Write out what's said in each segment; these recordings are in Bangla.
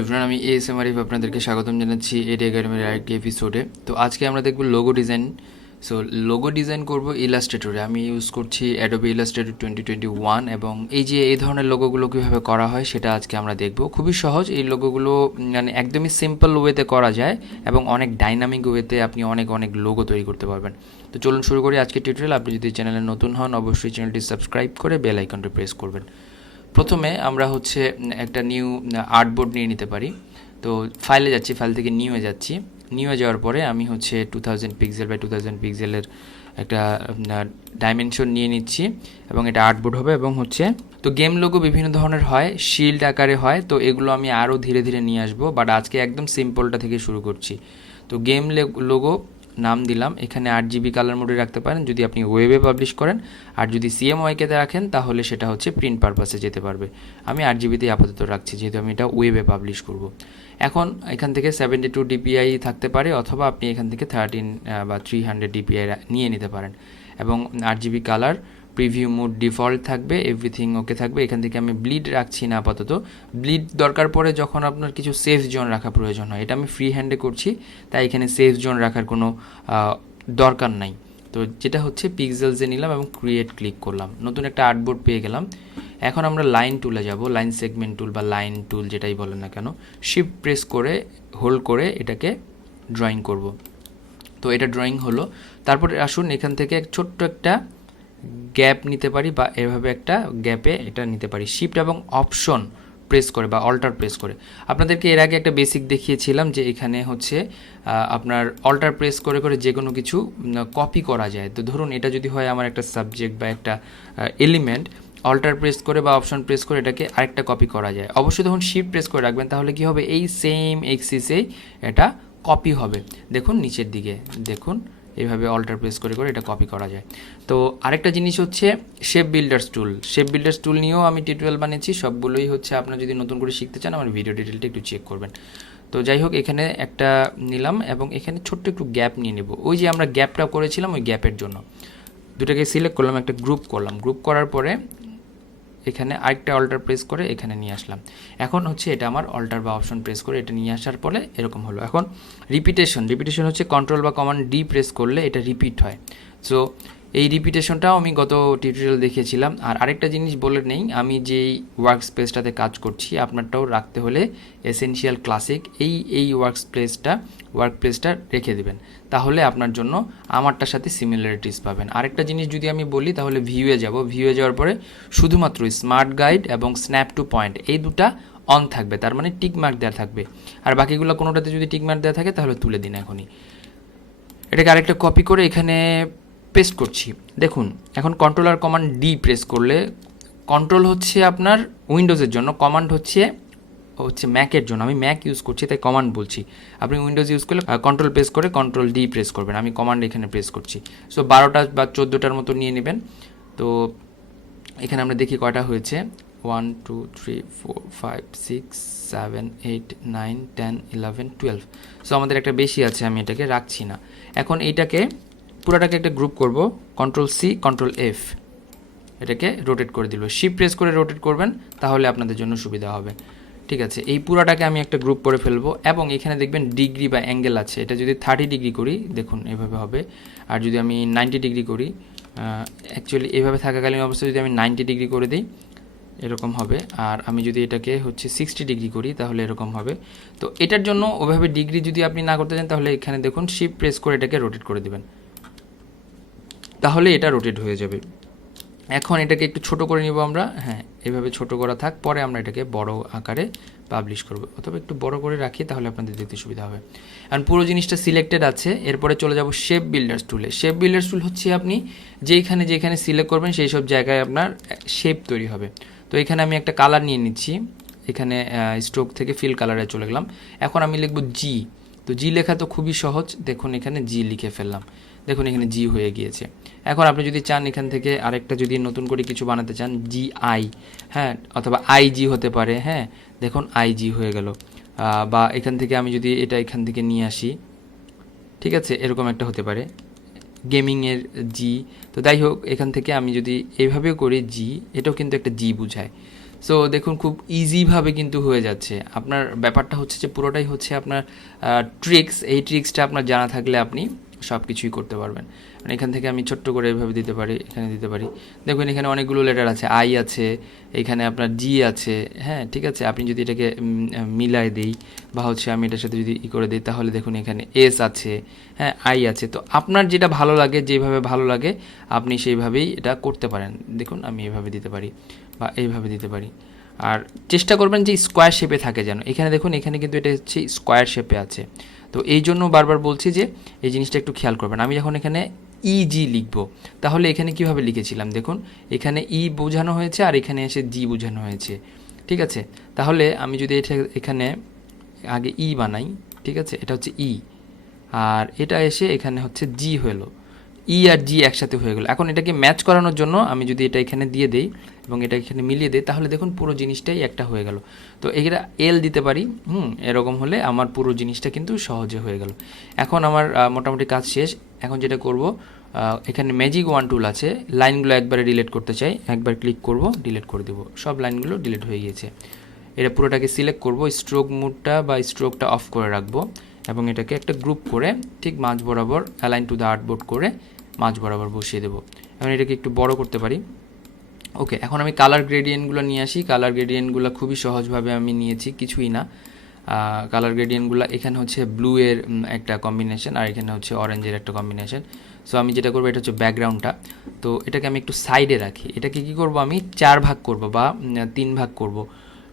এভরিওয়ান, আমি এএসএম আরিফ আপনাদেরকে স্বাগতম জানাচ্ছি এডি একাডেমির আরেকটি এপিসোডে। তো আজকে আমরা দেখব logo design. So logo design করব ইলাস্ট্রেটরে। আমি ইউজ করছি অ্যাডোবি ইলাস্ট্রেটর 2021 এবং এই ধরনের লোগোগুলো কীভাবে করা হয় সেটা আজকে আমরা দেখব। খুবই সহজ এই লোগোগুলো, মানে একদমই সিম্পল ওয়েতে করা যায় এবং অনেক ডাইনামিক ওয়েতে আপনি অনেক লোগো তৈরি করতে পারবেন। তো চলুন শুরু করি আজকে টিউটোরিয়াল। আপনি যদি চ্যানেলে নতুন হন অবশ্যই চ্যানেলটি সাবস্ক্রাইব করে বেল আইকনটি প্রেস করবেন। প্রথমে আমরা একটা নিউ আর্টবোর্ড নিয়ে নিতে পারি। তো ফাইলে যাচ্ছি, ফাইল থেকে নিউয়ে যাচ্ছি। নিউয়ে যাওয়ার পরে আমি 2000 পিক্সেল বাই 2000 পিক্সেলের একটা ডাইমেনশন নিয়ে নিচ্ছি এবং এটা আর্টবোর্ড হবে। এবং তো গেম লোগো বিভিন্ন ধরনের হয়, শিল্ড আকারে হয়, তো এগুলো আমি আরও ধীরে ধীরে নিয়ে আসবো, বাট আজকে একদম সিম্পলটা থেকে শুরু করছি। তো গেম লোগো নাম দিলাম। এখানে 8GB কালার মোডে রাখতে পারেন যদি আপনি ওয়েবে পাবলিশ করেন, আর যদি CMYKতে রাখেন তাহলে সেটা প্রিন্ট পারপাসে যেতে পারবে। আমি 8GBতেই আপাতত রাখছি যেহেতু আমি এটা ওয়েবে পাবলিশ করব। এখন এখান থেকে 72 DPI থাকতে পারে, অথবা আপনি এখান থেকে 13 বা 300 DPI নিয়ে নিতে পারেন। এবং 8GB colour, preview mode default থাকবে, এভরিথিং ওকে থাকবে। এখান থেকে আমি ব্লিড রাখছি না আপাতত। ব্লিড দরকার পড়ে যখন আপনার কিছু সেফ জোন রাখা প্রয়োজন হয়, এটা আমি ফ্রি হ্যান্ডে করছি, তাই এখানে সেফ জোন রাখার কোনো দরকার নাই। তো যেটা পিক্সেলসে নিলাম এবং ক্রিয়েট ক্লিক করলাম, নতুন একটা আর্টবোর্ড পেয়ে গেলাম। এখন আমরা লাইন টুলে যাব, লাইন সেগমেন্ট টুল বা লাইন টুল যেটাই বলেন না কেন, শিফট প্রেস করে হোল্ড করে এটাকে ড্রয়িং করব। তো এটা ড্রয়িং হলো। তারপরে আসুন এখান থেকে ছোট্ট একটা গ্যাপ নিতে পারি, বা এভাবে একটা গ্যাপে এটা নিতে পারি শিফট এবং অপশন প্রেস করে বা অল্টার প্রেস করে। আপনাদেরকে এর আগে একটা বেসিক দেখিয়েছিলাম যে এখানে আপনার অল্টার প্রেস করে করে যে কোনো কিছু কপি করা যায়। তো ধরুন এটা যদি হয় আমার একটা সাবজেক্ট বা একটা এলিমেন্ট, অল্টার প্রেস করে বা অপশন প্রেস করে এটাকে আরেকটা কপি করা যায়। অবশ্যই তখন শিফট প্রেস করে রাখবেন, তাহলে কি হবে, এই সেম এক্সিসেই এটা কপি হবে। দেখুন নিচের দিকে দেখুন, এইভাবে অল্টার প্রেস করে করে এটা কপি করা যায়। তো আরেকটা জিনিস শেপ বিল্ডার্স টুল। শেপ বিল্ডার্স টুল নিয়েও আমি টিউটোরিয়াল বানিয়েছি, সবগুলোই আপনারা যদি নতুন করে শিখতে চান আমার ভিডিও ডিটেলটা একটু চেক করবেন। তো যাই হোক, এখানে একটা নিলাম এবং এখানে ছোট্ট একটু গ্যাপ নিয়ে নেব। ওই যে আমরা গ্যাপটা করেছিলাম, ওই গ্যাপের জন্য দুটাকে সিলেক্ট করলাম, একটা গ্রুপ করলাম। গ্রুপ করার পরে এখানে আরেকটা অল্টার প্রেস করে এখানে নিয়ে আসলাম। এখন এটা আমার অল্টার বা অপশন প্রেস করে এটা নিয়ে আসার পরে এরকম হলো। এখন রিপিটেশন কন্ট্রোল বা কমান্ড ডি প্রেস করলে এটা রিপিট হয়। সো এই রিপিটেশনটাও আমি গত টিউটোরিয়াল দেখিয়েছিলাম। আর আরেকটা জিনিস বলে নেই, আমি যেই ওয়ার্ক স্পেসটাতে কাজ করছি আপনারটাও রাখতে হলে এসেনশিয়াল ক্লাসিক এই ওয়ার্ক প্লেসটা রেখে দেবেন, তাহলে আপনার জন্য আমারটার সাথে সিমিলারিটিস পাবেন। আরেকটা জিনিস যদি আমি বলি তাহলে ভিউয়ে যাব। ভিউয়ে যাওয়ার পরে শুধুমাত্র স্মার্ট গাইড এবং স্ন্যাপ টু পয়েন্ট এই দুটা অন থাকবে, তার মানে টিক মার্ক দেওয়া থাকবে। আর বাকিগুলো কোনোটাতে যদি টিক মার্ক দেওয়া থাকে তাহলে তুলে দিন এখনই। এটাকে আরেকটা কপি করে এখানে পেস্ট করছি। দেখুন এখন কন্ট্রোল আর কমান্ড ডি প্রেস করলে, কন্ট্রোল আপনার উইন্ডোজের জন্য, কমান্ড ম্যাকের জন্য। আমি ম্যাক ইউজ করছি তাই কমান্ড বলছি। আপনি উইন্ডোজ ইউজ করলে কন্ট্রোল প্রেস করে কন্ট্রোল ডি প্রেস করবেন। আমি কমান্ড এখানে প্রেস করছি। সো 12টা বা 14টার মতো নিয়ে নেবেন। তো এখানে আমরা দেখি কয়টা হয়েছে, 1 2 3 4 5 6 7 8 9 10 11 12। সো আমাদের একটা বেশি আছে, আমি এটাকে রাখছি না। এখন এইটাকে পুরাটাকে একটা গ্রুপ করব, কন্ট্রোল সি কন্ট্রোল এফ, এটাকে রোটেট করে দিল। শিফট প্রেস করে রোটেট করবেন, তাহলে আপনাদের জন্য সুবিধা হবে। ঠিক আছে, এই পুরাটাকে আমি একটা গ্রুপ করে ফেলবো। এবং এখানে দেখবেন ডিগ্রি বা অ্যাঙ্গেল আছে, এটা যদি 30 ডিগ্রি করি দেখুন এভাবে হবে। আর যদি আমি 90 ডিগ্রি করি, অ্যাকচুয়ালি এইভাবে থাকাকালীন অবস্থায় যদি আমি 90 ডিগ্রি করে দিই এরকম হবে। আর আমি যদি এটাকে 60 ডিগ্রি করি তাহলে এরকম হবে। তো এটার জন্য ওইভাবে ডিগ্রি যদি আপনি না করতে চান তাহলে এখানে দেখুন শিফট প্রেস করে এটাকে রোটেট করে দেবেন, তাহলে এটা রোটেট হয়ে যাবে। এখন এটাকে একটু ছোট করে নিব আমরা, হ্যাঁ এভাবে ছোট করা থাক, পরে আমরা এটাকে বড় আকারে পাবলিশ করব, অথবা একটু বড় করে রাখি তাহলে আপনাদের দেখতে সুবিধা হবে। কারণ পুরো জিনিসটা সিলেক্টেড আছে। এরপরে চলে যাব শেপ বিল্ডার্স টুলে। শেপ বিল্ডার্স টুল আপনি যেখানে সিলেক্ট করবেন সেই সব জায়গায় আপনার শেপ তৈরি হবে। তো এখানে আমি একটা কালার নিয়ে নিচ্ছি, এখানে স্ট্রোক থেকে ফিল কালারে চলে গেলাম। এখন আমি লিখব জি। তো জি লেখা তো খুবই সহজ, দেখুন এখানে জি লিখে ফেললাম, দেখুন এখানে জি হয়ে গিয়েছে। এখন আপনি যদি চান এখান থেকে আরেকটা যদি নতুন করে কিছু বানাতে চান, জি আই, হ্যাঁ, অথবা আই জি হতে পারে, হ্যাঁ দেখুন আই জি হয়ে গেল। বা এখান থেকে আমি যদি এটা এখান থেকে নিয়ে আসি, ঠিক আছে, এরকম একটা হতে পারে গেমিংয়ের জি। তো যাই হোক, এখান থেকে আমি যদি এইভাবেও করি জি, এটাও কিন্তু একটা জি বুঝায়। সো দেখুন খুব ইজিভাবে কিন্তু হয়ে যাচ্ছে। আপনার ব্যাপারটা হচ্ছে যে পুরোটাই হচ্ছে আপনার ট্রিক্স। এই ট্রিক্সটা আপনার জানা থাকলে আপনি সব কিছুই করতে পারবেন। মানে এখান থেকে আমি ছোট্ট করে এভাবে দিতে পারি, এখানে দিতে পারি। দেখুন এখানে অনেকগুলো লেটার আছে, আই আছে, এখানে আপনার জি আছে, হ্যাঁ ঠিক আছে। আপনি যদি এটাকে মিলায় দিই বা হচ্ছে আমি এটার সাথে যদি করে দিই, তাহলে দেখুন এখানে এস আছে, হ্যাঁ আই আছে। তো আপনার যেটা ভালো লাগে, যেভাবে ভালো লাগে আপনি সেইভাবেই এটা করতে পারেন। দেখুন আমি এভাবে দিতে পারি বা এইভাবে দিতে পারি। আর চেষ্টা করবেন যে স্কোয়ার শেপে থাকে যেন। এখানে দেখুন এখানে কিন্তু এটা হচ্ছে স্কোয়ার শেপে আছে। তো এই জন্য বারবার বলছি যে এই জিনিসটা একটু খেয়াল করবেন। আমি যখন এখানে ইজি লিখব, তাহলে এখানে কিভাবে লিখেছিলাম দেখুন, এখানে ই বোঝানো হয়েছে আর এখানে এসে জি বোঝানো হয়েছে, ঠিক আছে। তাহলে আমি যদি এটা এখানে আগে ই বানাই, ঠিক আছে, এটা হচ্ছে ই, আর এটা এসে এখানে হচ্ছে জি হলো, ই আর জি একসাথে হয়ে গেল। এখন এটাকে ম্যাচ করানোর জন্য আমি যদি এটা এখানে দিয়ে দেই এবং এটা এখানে মিলিয়ে দিই, তাহলে দেখুন পুরো জিনিসটাই একটা হয়ে গেল। তো এটা এল দিতে পারি, এরকম হলে আমার পুরো জিনিসটা কিন্তু সহজে হয়ে গেল। এখন আমার মোটামুটি কাজ শেষ। এখন যেটা করব, এখানে ম্যাজিক ওয়ান টুল আছে, লাইনগুলো একবারে ডিলিট করতে চাই, একবার ক্লিক করব, ডিলিট করে দেবো, সব লাইনগুলো ডিলিট হয়ে গিয়েছে। এটা পুরোটাকে সিলেক্ট করব, স্ট্রোক মুডটা বা স্ট্রোকটা অফ করে রাখবো এবং এটাকে একটা গ্রুপ করে ঠিক মাঝ বরাবর অ্যালাইন টু দ্য আর্টবোর্ড করে মাঝ বরাবর বসিয়ে দেবো। এখন এটাকে একটু বড় করতে পারি। ওকে, এখন আমি কালার গ্রেডিয়েন্টগুলো নিয়ে আসি। কালার গ্রেডিয়েন্টগুলো খুবই সহজভাবে আমি নিয়েছি, কিছুই না। কালার গ্রেডিয়েন্টগুলো এখানে হচ্ছে ব্লু এর একটা কম্বিনেশন আর এখানে হচ্ছে অরেঞ্জের একটা কম্বিনেশন। সো আমি যেটা করবো, এটা হচ্ছে ব্যাকগ্রাউন্ডটা। তো এটাকে আমি একটু সাইডে রাখি। এটাকে কি করব, আমি 4 ভাগ করব বা 3 ভাগ করব,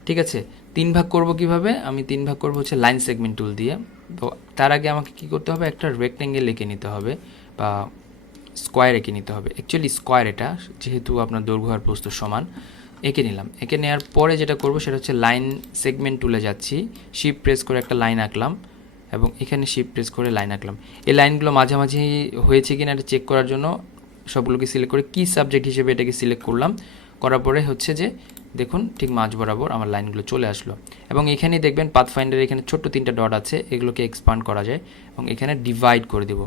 ঠিক আছে। 3 ভাগ করব কিভাবে, আমি 3 ভাগ করব হচ্ছে লাইন সেগমেন্ট টুল দিয়ে। তো তার আগে আমাকে কি করতে হবে, একটা রেক্টেঙ্গেল এঁকে নিতে হবে বা স্কোয়ার এঁকে নিতে হবে। অ্যাকচুয়ালি স্কোয়ার এটা, যেহেতু আপনার দৈর্ঘ্য আর প্রস্থ সমান। এঁকে নিলাম। এঁকে নেওয়ার পরে যেটা করব সেটা হচ্ছে লাইন সেগমেন্ট টুলে যাচ্ছি, শিফট প্রেস করে একটা লাইন আঁকলাম এবং এখানে শিফট প্রেস করে লাইন আঁকলাম। এই লাইনগুলো মাঝামাঝি হয়েছে কিনা এটা চেক করার জন্য সবগুলোকে সিলেক্ট করে কি সাবজেক্ট হিসেবে এটাকে সিলেক্ট করলাম। করার পরে হচ্ছে যে দেখুন ঠিক মাঝ বরাবর আমার লাইনগুলো চলে আসলো। এবং এখানেই দেখবেন পাথফাইন্ডার এখানে ছোট্ট 3টা ডট আছে, এগুলোকে এক্সপান্ড করা যায় এবং এখানে ডিভাইড করে দেব।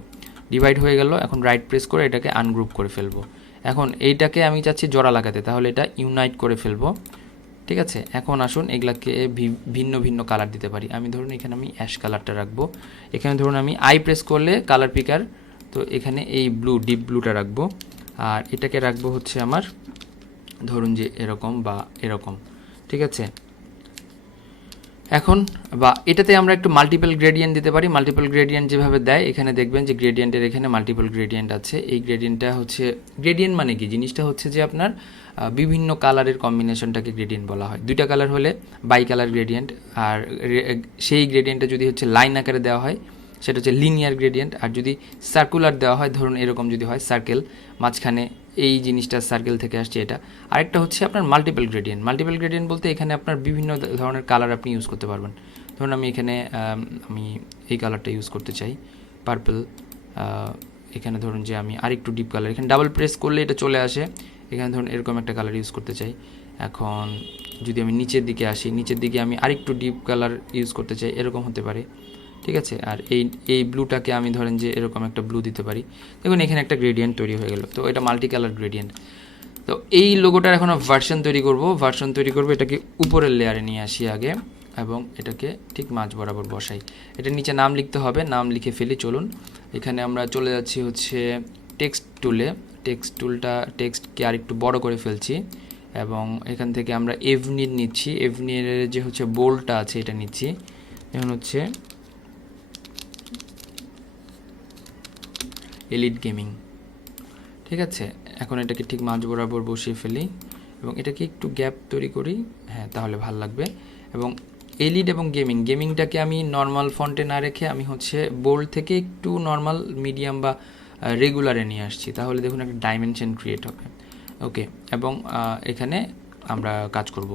ডিভাইড হয়ে গেল। এখন রাইট প্রেস করে এটাকে আনগ্রুপ করে ফেলবো। এখন এইটাকে আমি চাচ্ছি জোড়া লাগাতে, তাহলে এটা ইউনাইট করে ফেলবো, ঠিক আছে। এখন আসুন এগুলাকে ভিন্ন ভিন্ন কালার দিতে পারি। আমি ধরুন এখানে আমি অ্যাশ কালারটা রাখবো। এখানে ধরুন আমি আই প্রেস করলে কালার পিকার, তো এখানে এই ব্লু, ডিপ ব্লুটা রাখবো। আর এটাকে রাখবো হচ্ছে আমার ধরুন যে এরকম বা এরকম, ঠিক আছে। এখন বা এটাতে আমরা একটু মাল্টিপল গ্রেডিয়েন্ট দিতে পারি। মাল্টিপল গ্রেডিয়েন্ট যেভাবে দেয়, এখানে দেখবেন যে গ্রেডিয়েন্টের এখানে মাল্টিপল গ্রেডিয়েন্ট আছে। এই গ্রেডিয়েন্টটা হচ্ছে, গ্রেডিয়েন্ট মানে কি জিনিসটা হচ্ছে যে আপনার বিভিন্ন কালারের কম্বিনেশনটাকে গ্রেডিয়েন্ট বলা হয়। 2টা কালার হলে বাই কালার গ্রেডিয়েন্ট। আর সেই গ্রেডিয়েন্টটা যদি হচ্ছে লাইন আকারে দেওয়া হয় সেটা হচ্ছে লিনিয়ার গ্রেডিয়েন্ট। আর যদি সার্কুলার দেওয়া হয়, ধরুন এরকম যদি হয় সার্কেল, মাঝখানে এই জিনিসটা সার্কেল থেকে আসছে এটা। আরেকটা হচ্ছে আপনার মাল্টিপল গ্রেডিয়েন্ট। মাল্টিপল গ্রেডিয়েন্ট বলতে এখানে আপনার বিভিন্ন ধরনের কালার আপনি ইউজ করতে পারবেন। ধরুন আমি এখানে আমি এই কালারটা ইউজ করতে চাই, পার্পল। এখানে ধরুন যে আমি আরেকটু ডিপ কালার, এখানে ডাবল প্রেস করলে এটা চলে আসে। এখানে ধরুন এরকম একটা কালার ইউজ করতে চাই। এখন যদি আমি নিচের দিকে আসি, নিচের দিকে আমি আরেকটু ডিপ কালার ইউজ করতে চাই, এরকম হতে পারে, ঠিক আছে। আর এই ব্লুটাকে আমি ধরেন যে এরকম একটা ব্লু দিতে পারি। দেখুন এখানে একটা গ্রেডিয়েন্ট তৈরি হয়ে গেল। তো এটা মাল্টি কালার গ্রেডিয়েন্ট। তো এই লোগোটার এখন ভার্সন তৈরি করব। এটাকে উপরের লেয়ারে নিয়ে আসি আগে এবং এটাকে ঠিক মাঝ বরাবর বসাই। এটা নিচে নাম লিখতে হবে, নাম লিখে ফেলি। চলুন এখানে আমরা চলে যাচ্ছি হচ্ছে টেক্সট টুলে। টেক্সটকে আর একটু বড় করে ফেলছি এবং এখান থেকে আমরা এভনির নিচ্ছি। এভনির যে হচ্ছে বোল্ডটা আছে এটা নিচ্ছি। এখন হচ্ছে এলিট গেমিং, ঠিক আছে। এখন এটাকে ঠিক মাঝ বরাবর বসিয়ে ফেলি এবং এটাকে একটু গ্যাপ তৈরি করি, হ্যাঁ তাহলে ভাল লাগবে। এবং এলিট এবং গেমিংটাকে আমি নর্মাল ফন্টে না রেখে আমি হচ্ছে বোল্ড থেকে একটু নর্মাল, মিডিয়াম বা রেগুলারে নিয়ে আসছি। তাহলে দেখুন একটা ডাইমেনশন ক্রিয়েট হবে। ওকে, এবং এখানে আমরা কাজ করব।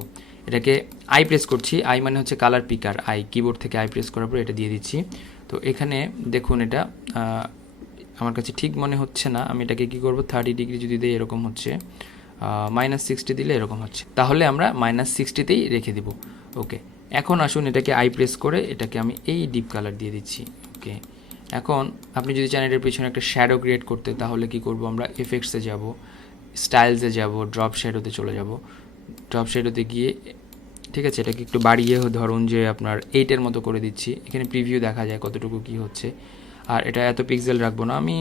এটাকে আই প্রেস করছি। আই মানে হচ্ছে কালার পিকার। আই কিবোর্ড থেকে আই প্রেস করার পর এটা দিয়ে দিচ্ছি। তো এখানে দেখুন এটা আমার কাছে ঠিক মনে হচ্ছে না। আমি এটাকে কী করবো, 30 ডিগ্রি যদি দিই এরকম হচ্ছে, -60 দিলে এরকম হচ্ছে। তাহলে আমরা -60তেই রেখে দিব। ওকে, এখন আসুন এটাকে আই প্রেস করে এটাকে আমি এই ডিপ কালার দিয়ে দিচ্ছি। ওকে, এখন আপনি যদি চান এটার পিছনে একটা শ্যাডো ক্রিয়েট করতে, তাহলে কি করব, আমরা এফেক্টসে যাব, স্টাইলসে যাব, ড্রপ শ্যাডোতে চলে যাব। টপ শ্যাডোতে গিয়ে, ঠিক আছে, এটাকে একটু বাড়িয়ে ধরুন যে আপনার 8-এর মতো করে দিচ্ছি। এখানে প্রিভিউ দেখা যায় কতটুকু কি হচ্ছে। আর এটা এত পিক্সেল রাখবো না, আমি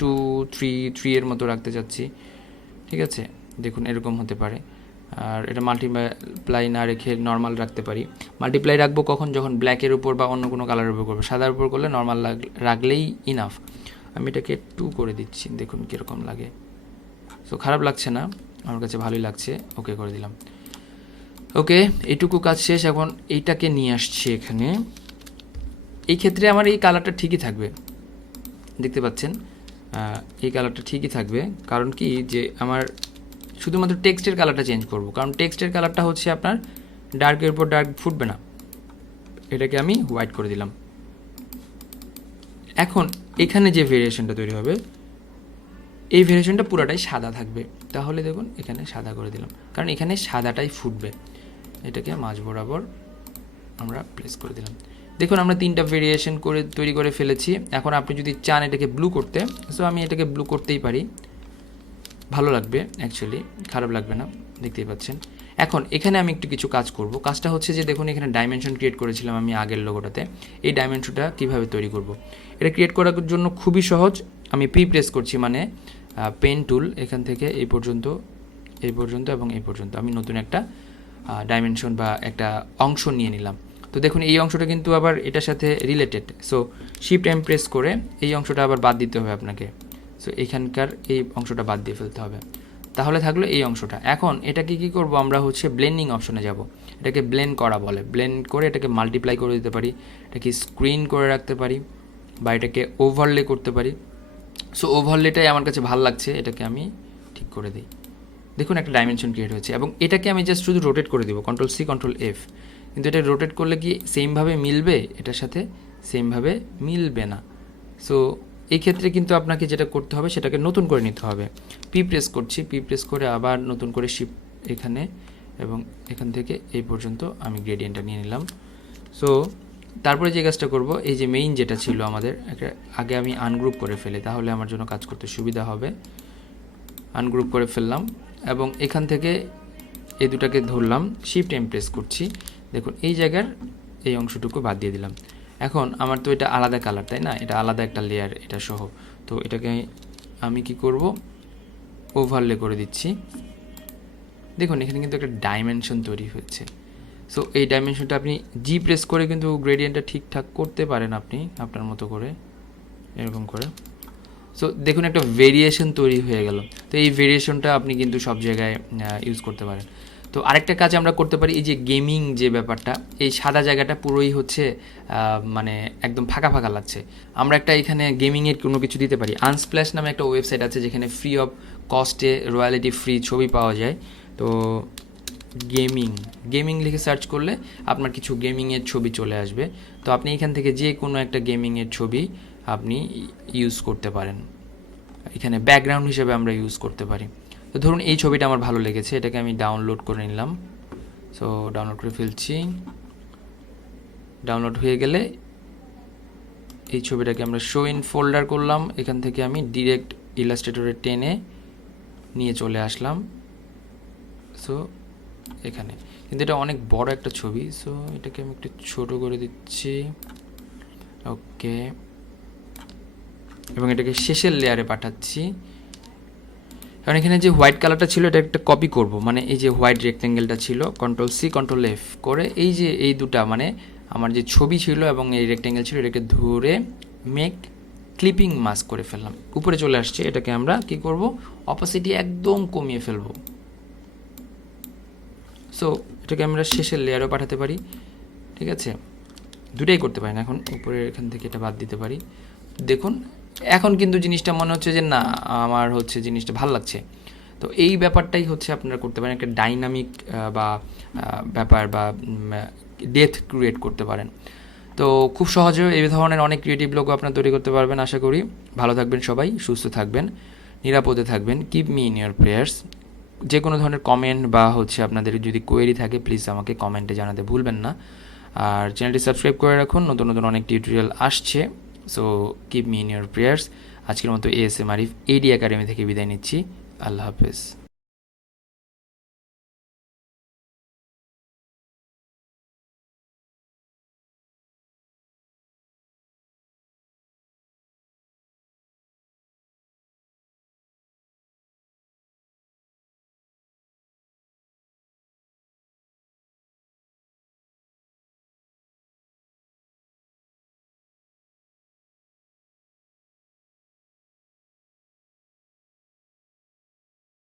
2-3 এর মতো রাখতে চাচ্ছি, ঠিক আছে। দেখুন এরকম হতে পারে। আর এটা মাল্টিপ্লাই না রেখে নর্মাল রাখতে পারি। মাল্টিপ্লাই রাখবো কখন, যখন ব্ল্যাকের উপর বা অন্য কোনো কালারের উপর করবো। সাদার উপর করলে নর্মাল রাখলেই ইনাফ। আমি এটাকে 2 করে দিচ্ছি, দেখুন কীরকম লাগে। সো খারাপ লাগছে না, আমার কাছে ভালোই লাগছে। ওকে করে দিলাম। ওকে, এইটুকু কাজ শেষ। এখন এইটাকে নিয়ে আসছি এখানে। এই ক্ষেত্রে আমার এই কালারটা ঠিকই থাকবে, দেখতে পাচ্ছেন এই কালারটা ঠিকই থাকবে। কারণ কি, যে আমার শুধুমাত্র টেক্সটের কালারটা চেঞ্জ করব, কারণ টেক্সটের কালারটা হচ্ছে আপনার ডার্কের উপর ডার্ক ফুটবে না। এটাকে আমি হোয়াইট করে দিলাম। এখন এখানে যে ভেরিয়েশনটা তৈরি হবে, এই ভেরিয়েশনটা পুরোটাই সাদা থাকবে। তাহলে দেখুন এখানে সাদা করে দিলাম, কারণ এখানে সাদাটাই ফুটবে। এটাকে মাঝ বরাবর আমরা প্লেস করে দিলাম। দেখুন আমরা 3টা ভেরিয়েশন করে তৈরি করে ফেলেছি। এখন আপনি যদি চান এটাকে ব্লু করতে, সো আমি এটাকে ব্লু করতেই পারি, ভালো লাগবে অ্যাকচুয়ালি, খারাপ লাগবে না, দেখতেই পাচ্ছেন। এখন এখানে আমি একটু কিছু কাজ করব। কাজটা হচ্ছে যে দেখুন এখানে ডাইমেনশন ক্রিয়েট করেছিলাম আমি আগের লোগোটাতে। এই ডাইমেনশনটা কিভাবে তৈরি করব, এটা ক্রিয়েট করার জন্য খুবই সহজ। আমি প্রেস করছি, মানে পেন টুল, এখান থেকে এই পর্যন্ত এবং এই পর্যন্ত আমি নতুন একটা ডাইমেনশন বা একটা অংশ নিয়ে নিলাম। তো দেখুন এই অংশটা কিন্তু আবার এটার সাথে related. So shift M press করে এই অংশটা আবার বাদ দিতে হবে আপনাকে। সো এখানকার এই অংশটা বাদ দিয়ে ফেলতে হবে, তাহলে থাকলো এই অংশটা। এখন এটাকে কি করব, আমরা হচ্ছে ব্লেন্ডিং অপশনে যাব। এটাকে ব্লেন্ড করা বলে। ব্লেন্ড করে এটাকে মাল্টিপ্লাই করে দিতে পারি, এটাকে স্ক্রিন করে রাখতে পারি, বা এটাকে ওভারলে করতে পারি। সো ওভারলেটাই আমার কাছে ভালো লাগছে, এটাকে আমি ঠিক করে দিই। দেখুন একটা ডাইমেনশন ক্রিয়েট হয়েছে, এবং এটাকে আমি জাস্ট শুধু রোটেট করে দিব, Ctrl+C Ctrl+F। কিন্তু এটা রোটেট করলে কি সেমভাবে মিলবে, এটার সাথে সেমভাবে মিলবে না। সো এই ক্ষেত্রে কিন্তু আপনাকে যেটা করতে হবে সেটাকে নতুন করে নিতে হবে। প্রেস করছি, প্রেস করে আবার নতুন করে শিফট এখানে, এবং এখান থেকে এই পর্যন্ত আমি গ্রেডিয়েন্টটা নিয়ে নিলাম। সো তারপরে যে কাজটা করব, এই যে মেইন যেটা ছিল আমাদের, আগে আমি আনগ্রুপ করে ফেলি, তাহলে আমার জন্য কাজ করতে সুবিধা হবে। আনগ্রুপ করে ফেললাম, এবং এখান থেকে এই দুটাকে ধরলাম, শিফট এম প্রেস করছি। দেখুন এই জায়গার এই অংশটুকু বাদ দিয়ে দিলাম। এখন আমার তো এটা আলাদা কালার, তাই না, এটা আলাদা একটা লেয়ার এটা সহ। তো এটাকে আমি কি করব, ওভারলে করে দিচ্ছি। দেখুন এখানে কিন্তু একটা ডাইমেনশন তৈরি হচ্ছে। সো এই ডাইমেনশনটা আপনি জি প্রেস করে কিন্তু গ্রেডিয়েন্টটা ঠিকঠাক করতে পারেন আপনি আপনার মতো করে, এরকম করে। সো দেখুন একটা ভেরিয়েশন তৈরি হয়ে গেল। তো এই ভেরিয়েশনটা আপনি কিন্তু সব জায়গায় ইউজ করতে পারেন। তো আরেকটা কাজ আমরা করতে পারি, এই যে গেমিং যে ব্যাপারটা, এই সাদা জায়গাটা পুরোই হচ্ছে মানে একদম ফাঁকা ফাঁকা লাগছে। আমরা একটা এখানে গেমিংয়ের কোনো কিছু দিতে পারি। আনস্প্ল্যাশ নামে একটা ওয়েবসাইট আছে, যেখানে ফ্রি অফ কস্টে রয়্যালিটি ফ্রি ছবি পাওয়া যায়। তো গেমিং লিখে সার্চ করলে আপনার কিছু গেমিংয়ের ছবি চলে আসবে। তো আপনি এখান থেকে যে কোনো একটা গেমিংয়ের ছবি আপনি ইউজ করতে পারেন, এখানে ব্যাকগ্রাউন্ড হিসেবে আমরা ইউজ করতে পারি। তো ধরুন এই ছবিটা আমার ভালো লেগেছে, এটাকে আমি ডাউনলোড করে নিলাম। সো ডাউনলোড করে ফেলছি। ডাউনলোড হয়ে গেলে এই ছবিটাকে আমরা শো ইন ফোল্ডার করলাম। এখান থেকে আমি ডিরেক্ট ইলাস্ট্রেটরে টেনে নিয়ে চলে আসলাম। সো এখানে কিন্তু এটা অনেক বড় একটা ছবি, সো এটাকে আমি একটু ছোট করে দিচ্ছি। ওকে, এবং এটাকে শেষের লেয়ারে পাঠাচ্ছি। কারণ এখানে যে হোয়াইট কালারটা ছিল এটা একটা কপি করব, মানে এই যে হোয়াইট রেক্টেঙ্গেলটা ছিল, Ctrl+C Ctrl+F করে এই যে এই দুটা, মানে আমার যে ছবি ছিল এবং এই রেক্টেঙ্গেল ছিল, এটাকে ধরে মেক ক্লিপিং মাস্ক করে ফেললাম। উপরে চলে আসছে, এটাকে আমরা কি করব, অপাসিটি একদম কমিয়ে ফেলবো। সো এটাকে আমরা শেষের লেয়ারও পাঠাতে পারি, ঠিক আছে, দুটাই করতে পারি না। এখন উপরে এখান থেকে এটা বাদ দিতে পারি। দেখুন এখন কিন্তু জিনিসটা মনে হচ্ছে যে না, আমার হচ্ছে জিনিসটা ভালো লাগছে। তো এই ব্যাপারটাই হচ্ছে আপনারা করতে পারেন, একটা ডাইনামিক বা ব্যাপার বা ডেপথ ক্রিয়েট করতে পারেন। তো খুব সহজে এই ধরনের অনেক ক্রিয়েটিভ লোগো আপনারা তৈরি করতে পারবেন আশা করি। ভালো থাকবেন সবাই, সুস্থ থাকবেন, নিরাপদে থাকবেন। Keep me in your prayers. যে কোনো ধরনের কমেন্ট বা হচ্ছে আপনাদের যদি কোয়েরি থাকে, প্লিজ আমাকে কমেন্টে জানাতে ভুলবেন না। আর চ্যানেলটি সাবস্ক্রাইব করে রাখুন, নতুন নতুন অনেক টিউটোরিয়াল আসছে। So keep me in your prayers. আজকের মতো ASM আরিফ AD একাডেমি থেকে বিদায় নিচ্ছি। আল্লাহ হাফেজ।